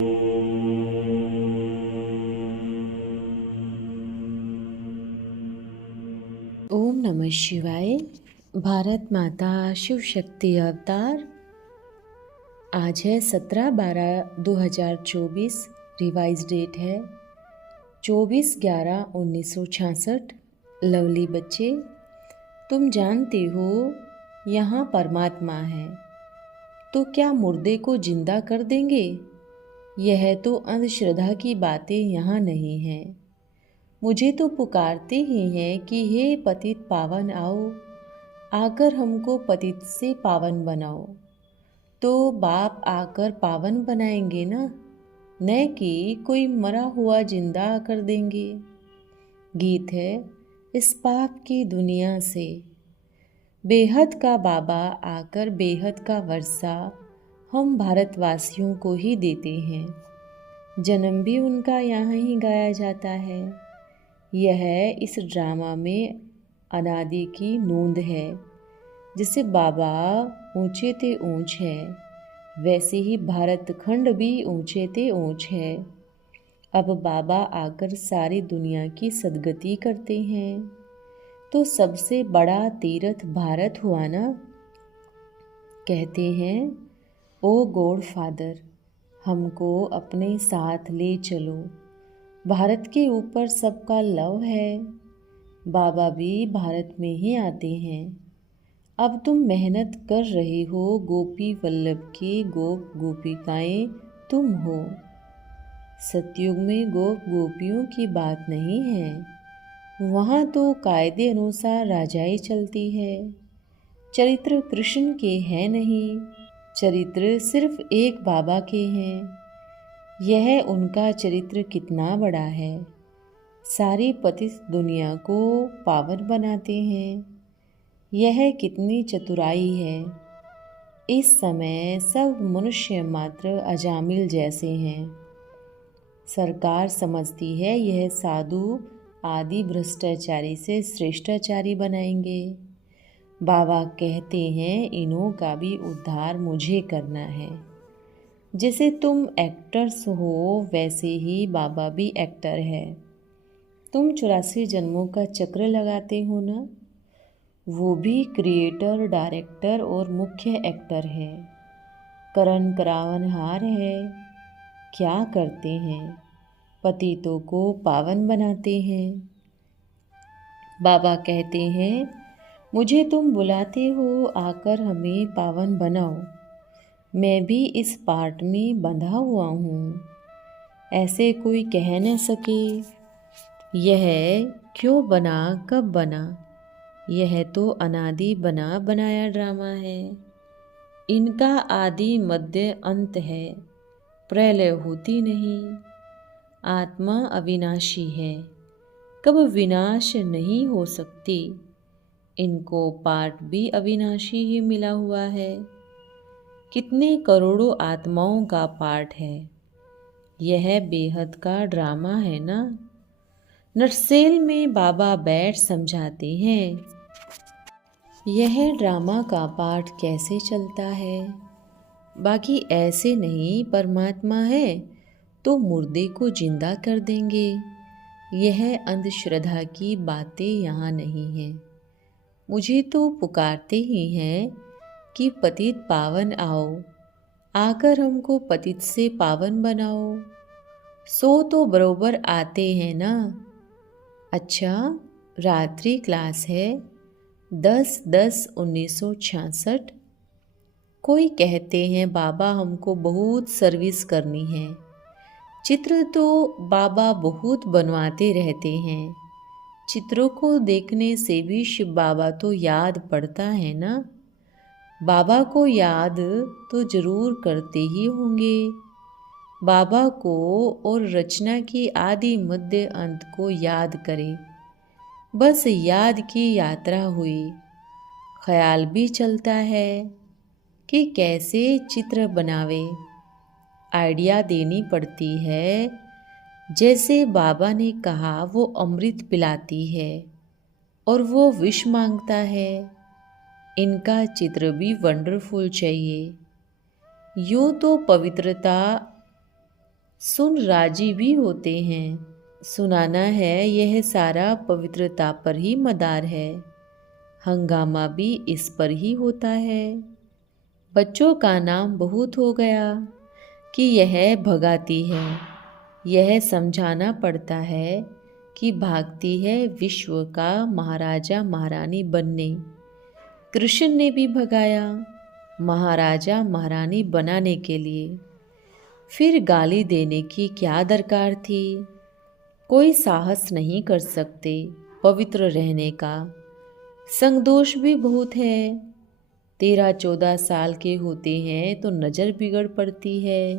ओम नमः शिवाय। भारत माता शिव शक्ति अवतार। आज है 17/12/2024। रिवाइज डेट है 24/11/1966। लवली बच्चे, तुम जानते हो यहाँ परमात्मा है, तो क्या मुर्दे को जिंदा कर देंगे? यह तो अंधश्रद्धा की बातें यहाँ नहीं हैं। मुझे तो पुकारते ही हैं कि हे पतित पावन आओ, आकर हमको पतित से पावन बनाओ। तो बाप आकर पावन बनाएंगे ना, न कि कोई मरा हुआ जिंदा कर देंगे। गीत है इस पाप की दुनिया से। बेहद का बाबा आकर बेहद का वर्षा हम भारतवासियों को ही देते हैं। जन्म भी उनका यहाँ ही गाया जाता है। यह इस ड्रामा में अनादि की नोंद है। जिसे बाबा ऊंचे ते ऊंच है, वैसे ही भारत खंड भी ऊंचे ते ऊंच है। अब बाबा आकर सारी दुनिया की सद्गति करते हैं, तो सबसे बड़ा तीर्थ भारत हुआ ना। कहते हैं, ओ गॉड फादर, हमको अपने साथ ले चलो। भारत के ऊपर सबका लव है। बाबा भी भारत में ही आते हैं। अब तुम मेहनत कर रहे हो, गोपी वल्लभ के गोप गोपिकाएं तुम हो। सतयुग में गोप गोपियों की बात नहीं है, वहाँ तो कायदे अनुसार राजाई चलती है। चरित्र कृष्ण के हैं नहीं, चरित्र सिर्फ एक बाबा के हैं। यह उनका चरित्र कितना बड़ा है। सारी पतित दुनिया को पावन बनाते हैं। यह कितनी चतुराई है। इस समय सब मनुष्य मात्र अजामिल जैसे हैं। सरकार समझती है यह साधु आदि भ्रष्टाचारी से श्रेष्ठाचारी बनाएंगे। बाबा कहते हैं इन्हों का भी उद्धार मुझे करना है। जैसे तुम एक्टर्स हो, वैसे ही बाबा भी एक्टर है। तुम 84 जन्मों का चक्र लगाते हो ना, वो भी क्रिएटर, डायरेक्टर और मुख्य एक्टर है। करण करावनहार है। क्या करते हैं? पतितों को पावन बनाते हैं। बाबा कहते हैं, मुझे तुम बुलाते हो, आकर हमें पावन बनाओ। मैं भी इस पार्ट में बंधा हुआ हूँ। ऐसे कोई कह न सके यह क्यों बना, कब बना। यह तो अनादि बना बनाया ड्रामा है। इनका आदि मध्य अंत है। प्रलय होती नहीं। आत्मा अविनाशी है, कब विनाश नहीं हो सकती। इनको पार्ट भी अविनाशी ही मिला हुआ है। कितने करोड़ों आत्माओं का पार्ट है। यह बेहद का ड्रामा है ना। नटसेल में बाबा बैठ समझाते हैं यह ड्रामा का पार्ट कैसे चलता है। बाकी ऐसे नहीं, परमात्मा है तो मुर्दे को जिंदा कर देंगे। यह अंधश्रद्धा की बातें यहाँ नहीं हैं। मुझे तो पुकारते ही हैं कि पतित पावन आओ, आकर हमको पतित से पावन बनाओ। सो तो बरोबर आते हैं ना। अच्छा, रात्रि क्लास है 10/10/1966। कोई कहते हैं बाबा हमको बहुत सर्विस करनी है। चित्र तो बाबा बहुत बनवाते रहते हैं। चित्रों को देखने से भी शिव बाबा तो याद पड़ता है ना। बाबा को याद तो जरूर करते ही होंगे। बाबा को और रचना की आदि मध्य अंत को याद करें। बस याद की यात्रा हुई। ख्याल भी चलता है कि कैसे चित्र बनावे। आइडिया देनी पड़ती है। जैसे बाबा ने कहा वो अमृत पिलाती है और वो विष मांगता है। इनका चित्र भी वंडरफुल चाहिए। यूँ तो पवित्रता सुन राजी भी होते हैं। सुनाना है यह सारा पवित्रता पर ही मदार है, हंगामा भी इस पर ही होता है। बच्चों का नाम बहुत हो गया कि यह भगाती है, यह समझाना पड़ता है कि भागती है विश्व का महाराजा महारानी बनने। कृष्ण ने भी भगाया महाराजा महारानी बनाने के लिए। फिर गाली देने की क्या दरकार थी? कोई साहस नहीं कर सकते पवित्र रहने का। संगदोष भी बहुत है। 13-14 साल के होते हैं तो नज़र बिगड़ पड़ती है।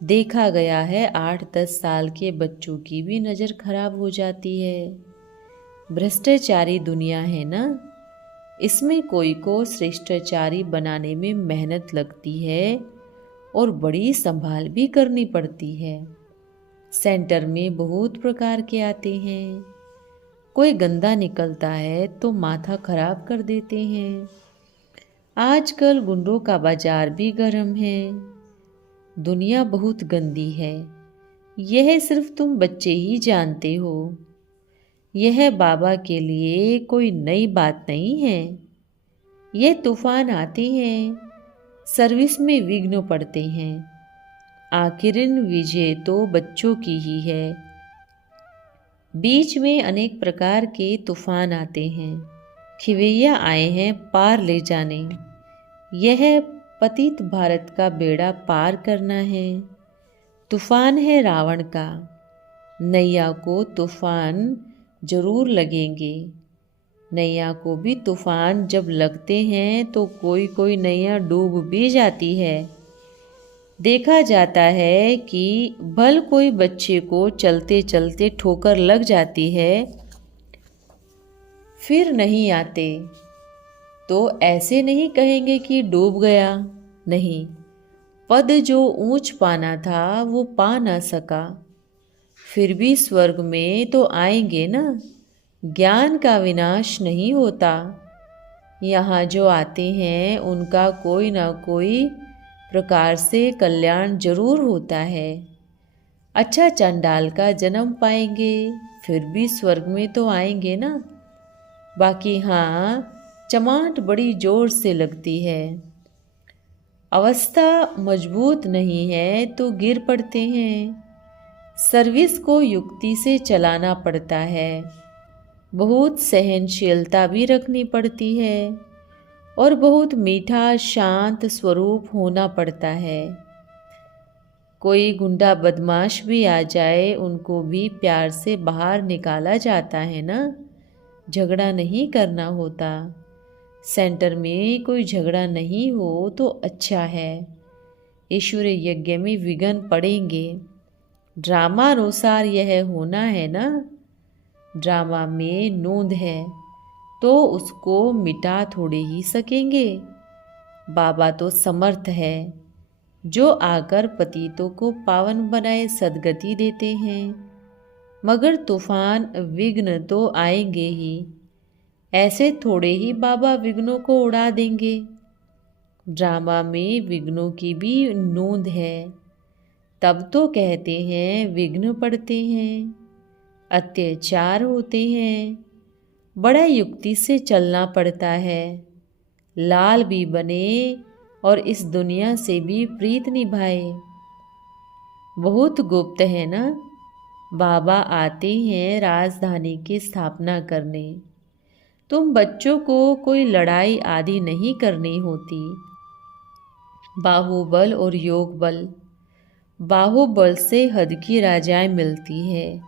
देखा गया है 8-10 साल के बच्चों की भी नज़र खराब हो जाती है। भ्रष्टाचारी दुनिया है ना, इसमें कोई को श्रेष्ठाचारी बनाने में मेहनत लगती है और बड़ी संभाल भी करनी पड़ती है। सेंटर में बहुत प्रकार के आते हैं। कोई गंदा निकलता है तो माथा खराब कर देते हैं। आजकल गुंडों का बाजार भी गर्म है। दुनिया बहुत गंदी है, यह सिर्फ तुम बच्चे ही जानते हो। यह बाबा के लिए कोई नई बात नहीं है। यह तूफान आते हैं, सर्विस में विघ्न पड़ते हैं। आखिरिन विजय तो बच्चों की ही है। बीच में अनेक प्रकार के तूफान आते हैं। खिवैया आए हैं पार ले जाने। यह पतित भारत का बेड़ा पार करना है। तूफान है रावण का, नैया को तूफान जरूर लगेंगे। नैया को भी तूफान जब लगते हैं तो कोई कोई नैया डूब भी जाती है। देखा जाता है कि भल कोई बच्चे को चलते चलते ठोकर लग जाती है, फिर नहीं आते, तो ऐसे नहीं कहेंगे कि डूब गया। नहीं, पद जो ऊंच पाना था वो पा ना सका, फिर भी स्वर्ग में तो आएंगे ना। ज्ञान का विनाश नहीं होता। यहाँ जो आते हैं उनका कोई ना कोई प्रकार से कल्याण जरूर होता है। अच्छा चंडाल का जन्म पाएंगे, फिर भी स्वर्ग में तो आएंगे ना। बाकी हाँ, चमाट बड़ी जोर से लगती है। अवस्था मजबूत नहीं है तो गिर पड़ते हैं। सर्विस को युक्ति से चलाना पड़ता है। बहुत सहनशीलता भी रखनी पड़ती है और बहुत मीठा शांत स्वरूप होना पड़ता है। कोई गुंडा बदमाश भी आ जाए उनको भी प्यार से बाहर निकाला जाता है ना, झगड़ा नहीं करना होता। सेंटर में कोई झगड़ा नहीं हो तो अच्छा है। ईश्वरी यज्ञ में विघ्न पड़ेंगे। ड्रामा अनुसार यह होना है ना। ड्रामा में नोंद है तो उसको मिटा थोड़े ही सकेंगे। बाबा तो समर्थ है, जो आकर पतितों को पावन बनाए सद्गति देते हैं। मगर तूफान विघ्न तो आएंगे ही। ऐसे थोड़े ही बाबा विघ्नों को उड़ा देंगे। ड्रामा में विघ्नों की भी नोंद है, तब तो कहते हैं विघ्न पड़ते हैं, अत्याचार होते हैं। बड़ा युक्ति से चलना पड़ता है। लाल भी बने और इस दुनिया से भी प्रीत निभाए। बहुत गुप्त है ना। बाबा आते हैं राजधानी की स्थापना करने। तुम बच्चों को कोई लड़ाई आदि नहीं करनी होती। बाहुबल और योग बल। बाहुबल से हद की राजाएं मिलती है,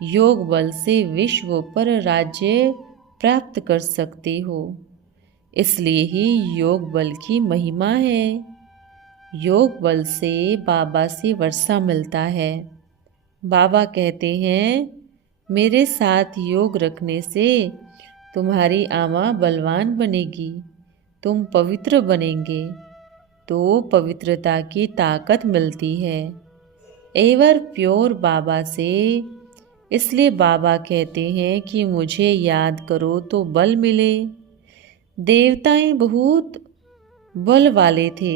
योग बल से विश्व पर राज्य प्राप्त कर सकते हो। इसलिए ही योग बल की महिमा है। योग बल से बाबा से वर्षा मिलता है। बाबा कहते हैं मेरे साथ योग रखने से तुम्हारी आमा बलवान बनेगी, तुम पवित्र बनेंगे, तो पवित्रता की ताकत मिलती है। एवर प्योर बाबा से। इसलिए बाबा कहते हैं कि मुझे याद करो तो बल मिले। देवताएं बहुत बल वाले थे,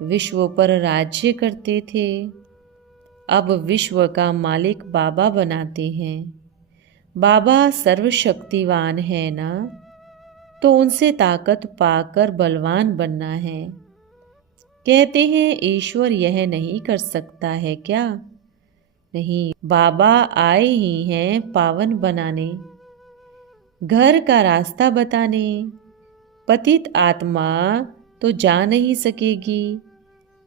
विश्व पर राज्य करते थे। अब विश्व का मालिक बाबा बनाते हैं। बाबा सर्वशक्तिवान है ना, तो उनसे ताकत पाकर बलवान बनना है। कहते हैं ईश्वर यह नहीं कर सकता है क्या? नहीं, बाबा आए ही हैं पावन बनाने, घर का रास्ता बताने। पतित आत्मा तो जा नहीं सकेगी।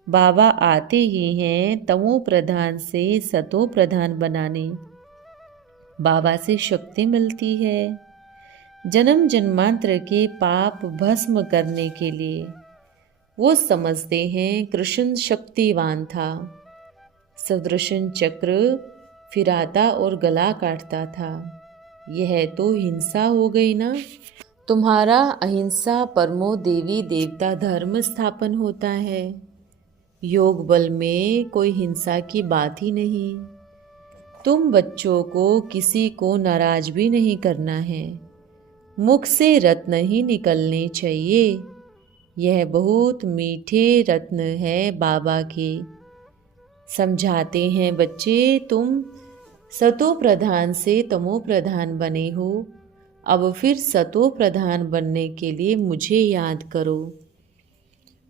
बाबा आते ही हैं तमो प्रधान से सतो प्रधान बनाने। बाबा से शक्ति मिलती है जन्म जन्मांतर के पाप भस्म करने के लिए। वो समझते हैं कृष्ण शक्तिवान था, सुदर्शन चक्र फिराता और गला काटता था। यह तो हिंसा हो गई ना। तुम्हारा अहिंसा परमो देवी देवता धर्म स्थापन होता है। योग बल में कोई हिंसा की बात ही नहीं। तुम बच्चों को किसी को नाराज भी नहीं करना है। मुख से रत्न ही निकलने चाहिए। यह बहुत मीठे रत्न है बाबा के। समझाते हैं बच्चे, तुम सतो प्रधान से तमो प्रधान बने हो। अब फिर सतो प्रधान बनने के लिए मुझे याद करो।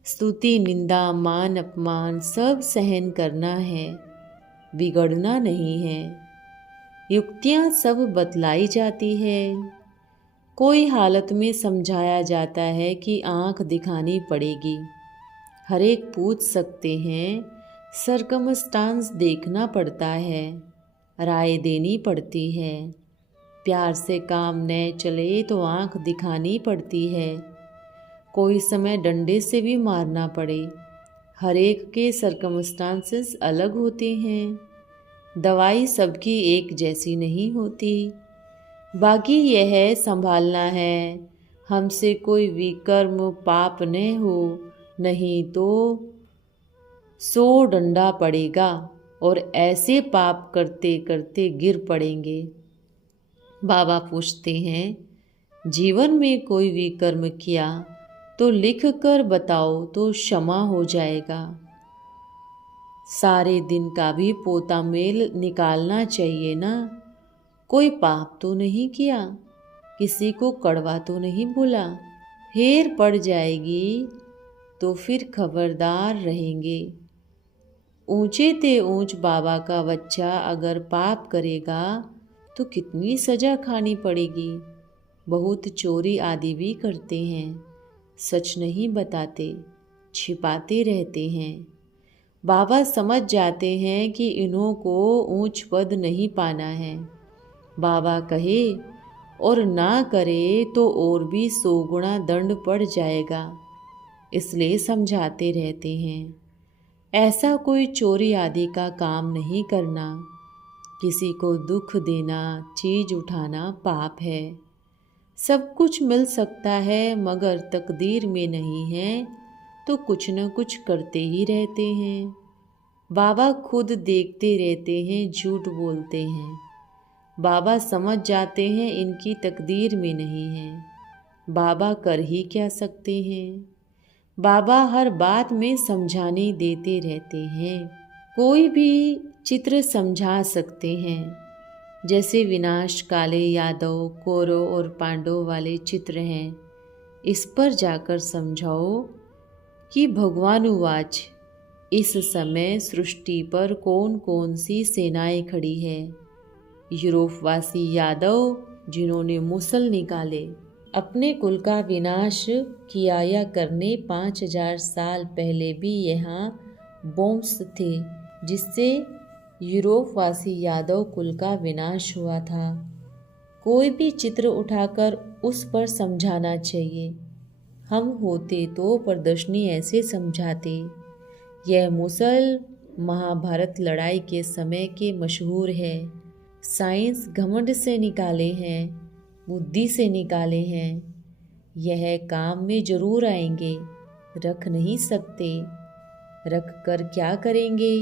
स्तुति निंदा मान अपमान सब सहन करना है, बिगड़ना नहीं है। युक्तियाँ सब बतलाई जाती है। कोई हालत में समझाया जाता है कि आँख दिखानी पड़ेगी। हर एक पूछ सकते हैं, सरकमस्टांस देखना पड़ता है, राय देनी पड़ती है। प्यार से काम न चले तो आँख दिखानी पड़ती है। कोई समय डंडे से भी मारना पड़े। हर एक के सरकमस्टांसेस अलग होते हैं। दवाई सबकी एक जैसी नहीं होती। बाकी यह संभालना है हमसे कोई विकर्म पाप न हो, नहीं तो 100 डंडा पड़ेगा और ऐसे पाप करते करते गिर पड़ेंगे। बाबा पूछते हैं, जीवन में कोई विकर्म किया तो लिख कर बताओ तो क्षमा हो जाएगा। सारे दिन का भी पोता मेल निकालना चाहिए ना। कोई पाप तो नहीं किया, किसी को कड़वा तो नहीं बोला। हेर पड़ जाएगी तो फिर खबरदार रहेंगे। ऊंचे ते ऊंच बाबा का बच्चा अगर पाप करेगा तो कितनी सजा खानी पड़ेगी। बहुत चोरी आदि भी करते हैं, सच नहीं बताते, छिपाते रहते हैं। बाबा समझ जाते हैं कि इन्हों को ऊंच पद नहीं पाना है। बाबा कहे और ना करे तो और भी 100 गुना दंड पड़ जाएगा, इसलिए समझाते रहते हैं। ऐसा कोई चोरी आदि का काम नहीं करना। किसी को दुख देना, चीज उठाना पाप है। सब कुछ मिल सकता है मगर तकदीर में नहीं है तो कुछ न कुछ करते ही रहते हैं। बाबा खुद देखते रहते हैं, झूठ बोलते हैं। बाबा समझ जाते हैं इनकी तकदीर में नहीं है। बाबा कर ही क्या सकते हैं। बाबा हर बात में समझाने देते रहते हैं। कोई भी चित्र समझा सकते हैं। जैसे विनाश काले यादव, कौरव और पांडव वाले चित्र हैं। इस पर जाकर समझाओ कि भगवानुवाच, इस समय सृष्टि पर कौन कौन सी सेनाएं खड़ी है। यूरोपवासी यादव जिन्होंने मुसल निकाले, अपने कुल का विनाश किया या करने 5000 साल पहले भी यहाँ बॉम्ब्स थे जिससे यूरोपवासी यादव कुल का विनाश हुआ था। कोई भी चित्र उठाकर उस पर समझाना चाहिए। हम होते तो प्रदर्शनी ऐसे समझाते। यह मुसल महाभारत लड़ाई के समय के मशहूर है। साइंस घमंड से निकाले हैं, बुद्धि से निकाले हैं। यह काम में जरूर आएंगे, रख नहीं सकते। रख कर क्या करेंगे?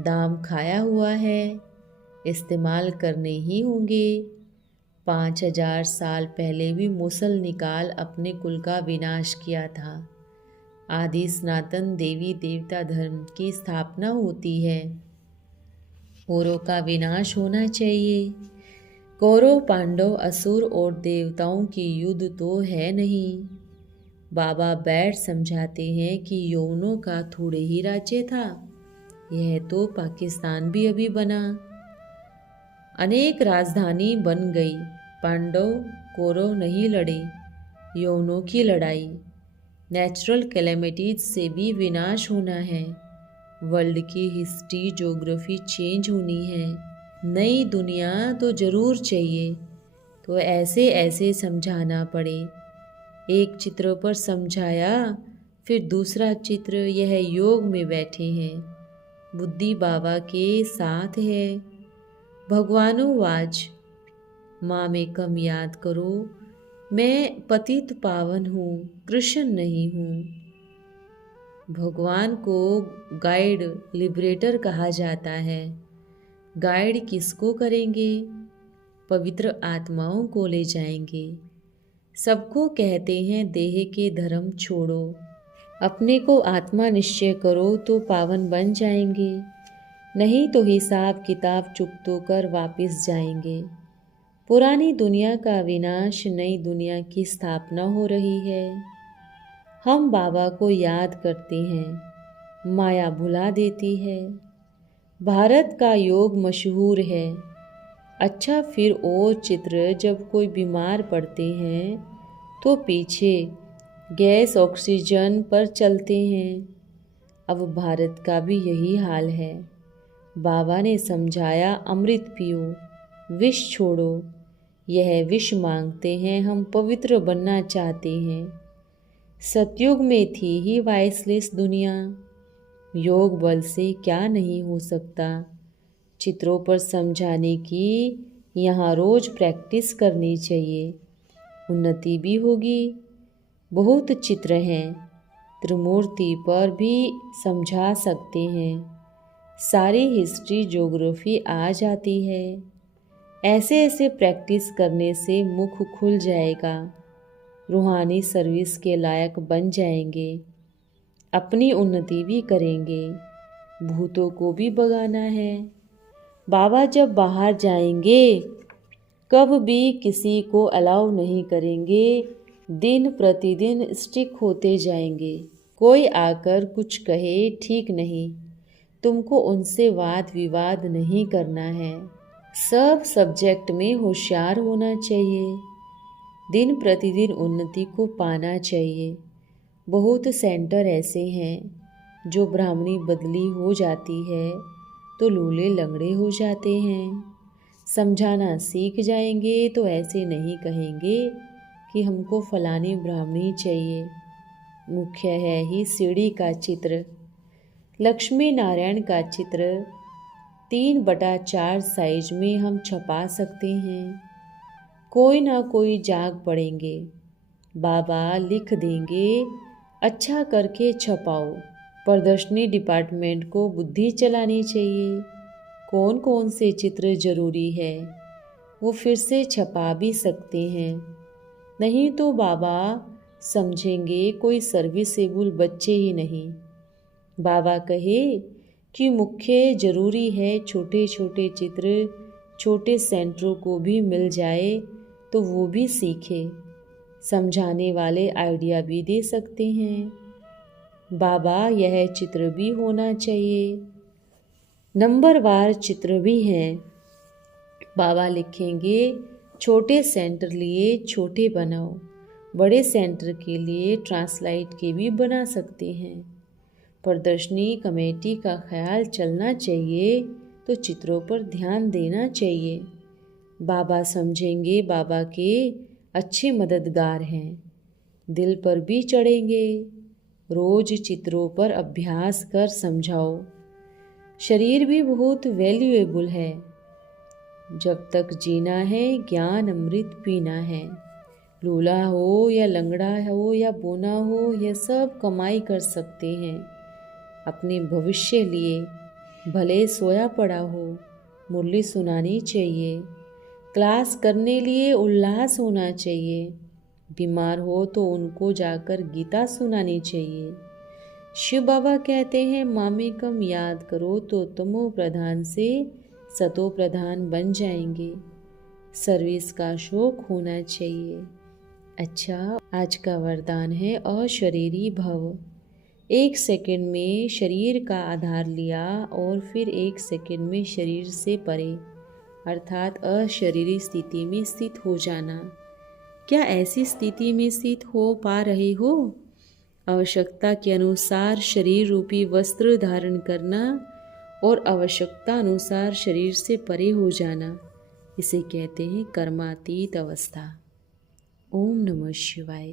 दाम खाया हुआ है, इस्तेमाल करने ही होंगे। 5000 साल पहले भी मुसल निकाल अपने कुल का विनाश किया था। आदि सनातन देवी देवता धर्म की स्थापना होती है। औरों का विनाश होना चाहिए। कौरव पांडव असुर और देवताओं की युद्ध तो है नहीं। बाबा बैठ समझाते हैं कि यौनों का थोड़े ही राज्य था, यह तो पाकिस्तान भी अभी बना। अनेक राजधानी बन गई। पांडव कौरव नहीं लड़े, यौनों की लड़ाई। नेचुरल कैलेमिटीज से भी विनाश होना है। वर्ल्ड की हिस्ट्री ज्योग्राफी चेंज होनी है। नई दुनिया तो ज़रूर चाहिए, तो ऐसे ऐसे समझाना पड़े। एक चित्र पर समझाया, फिर दूसरा चित्र यह योग में बैठे हैं। बुद्धि बाबा के साथ है। भगवानुवाच माँ में कम याद करो, मैं पतित पावन हूँ, कृष्ण नहीं हूँ। भगवान को गाइड लिबरेटर कहा जाता है। गाइड किसको करेंगे? पवित्र आत्माओं को ले जाएंगे। सबको कहते हैं देह के धर्म छोड़ो, अपने को आत्मा निश्चय करो तो पावन बन जाएंगे, नहीं तो हिसाब किताब चुकतो कर वापस जाएंगे। पुरानी दुनिया का विनाश, नई दुनिया की स्थापना हो रही है। हम बाबा को याद करते हैं, माया भुला देती है। भारत का योग मशहूर है। अच्छा, फिर और चित्र जब कोई बीमार पड़ते हैं तो पीछे गैस ऑक्सीजन पर चलते हैं। अब भारत का भी यही हाल है। बाबा ने समझाया, अमृत पियो, विष छोड़ो। यह विष मांगते हैं, हम पवित्र बनना चाहते हैं। सतयुग में थी ही वाइसलेस दुनिया। योग बल से क्या नहीं हो सकता। चित्रों पर समझाने की यहाँ रोज प्रैक्टिस करनी चाहिए, उन्नति भी होगी। बहुत चित्र हैं, त्रिमूर्ति पर भी समझा सकते हैं। सारी हिस्ट्री ज्योग्राफी आ जाती है। ऐसे ऐसे प्रैक्टिस करने से मुख खुल जाएगा। रूहानी सर्विस के लायक बन जाएंगे। अपनी उन्नति भी करेंगे। भूतों को भी भगाना है। बाबा जब बाहर जाएंगे कब भी किसी को अलाउ नहीं करेंगे। दिन प्रतिदिन स्ट्रिक होते जाएंगे। कोई आकर कुछ कहे ठीक नहीं, तुमको उनसे वाद विवाद नहीं करना है। सब सब्जेक्ट में होशियार होना चाहिए। दिन प्रतिदिन उन्नति को पाना चाहिए। बहुत सेंटर ऐसे हैं जो ब्राह्मणी बदली हो जाती है तो लूले लंगड़े हो जाते हैं। समझाना सीख जाएंगे तो ऐसे नहीं कहेंगे कि हमको फलानी ब्राह्मणी चाहिए। मुख्य है ही सीढ़ी का चित्र, लक्ष्मी नारायण का चित्र 3/4 साइज में हम छपा सकते हैं। कोई ना कोई जाग पड़ेंगे, बाबा लिख देंगे, अच्छा करके छपाओ। प्रदर्शनी डिपार्टमेंट को बुद्धि चलानी चाहिए। कौन कौन से चित्र जरूरी है वो फिर से छपा भी सकते हैं। नहीं तो बाबा समझेंगे कोई सर्विसेबल बच्चे ही नहीं। बाबा कहे कि मुख्य जरूरी है छोटे छोटे चित्र छोटे सेंटरों को भी मिल जाए तो वो भी सीखे। समझाने वाले आइडिया भी दे सकते हैं। बाबा यह चित्र भी होना चाहिए। नंबरवार चित्र भी हैं। बाबा लिखेंगे छोटे सेंटर लिए छोटे बनाओ, बड़े सेंटर के लिए ट्रांसलाइट के भी बना सकते हैं। प्रदर्शनी कमेटी का ख्याल चलना चाहिए तो चित्रों पर ध्यान देना चाहिए। बाबा समझेंगे बाबा के अच्छे मददगार हैं, दिल पर भी चढ़ेंगे। रोज चित्रों पर अभ्यास कर समझाओ। शरीर भी बहुत वैल्यूएबल है। जब तक जीना है ज्ञान अमृत पीना है। लूला हो या लंगड़ा हो या बोना हो, यह सब कमाई कर सकते हैं। अपने भविष्य लिए भले सोया पड़ा हो, मुरली सुनानी चाहिए। क्लास करने लिए उल्लास होना चाहिए। बीमार हो तो उनको जाकर गीता सुनानी चाहिए। शिव बाबा कहते हैं माँ में कम याद करो तो तमो प्रधान से सतो प्रधान बन जाएंगे। सर्विस का शौक होना चाहिए। अच्छा, आज का वरदान है अशरीरी भव। 1 सेकंड में शरीर का आधार लिया और फिर 1 सेकंड में शरीर से परे अर्थात अशरीरी स्थिति में स्थित हो जाना। क्या ऐसी स्थिति में स्थित हो पा रहे हो? आवश्यकता के अनुसार शरीर रूपी वस्त्र धारण करना और आवश्यकता अनुसार शरीर से परे हो जाना, इसे कहते हैं कर्मातीत अवस्था। ओम नमः शिवाय।